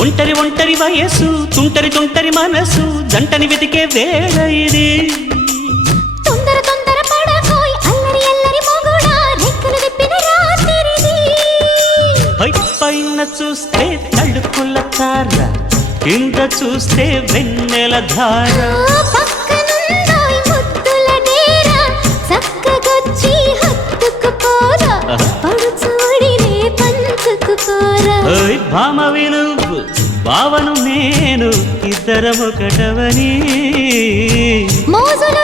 ఒంటరి ఒంటరి వయసు తుంటరి తుంటరి మనసు జంటని వెతికే వేళ ఇది తొందర తొందర పడకోయ్ అల్లరి అల్లరి మొగుడా రెక్కలు విప్పిన రాత్రిది పైన చూస్తే తడుకుల తార కింద చూస్తే వెన్నెల ధార పక్కనుందోయ్ ముద్దుల డేరా చక్కగొచ్చి హత్తుకుపోరా పడుచోడినే పంచుకుపోరా భామవి నువ్వు భావను నేను ఇద్దరమొకటవని మోజులు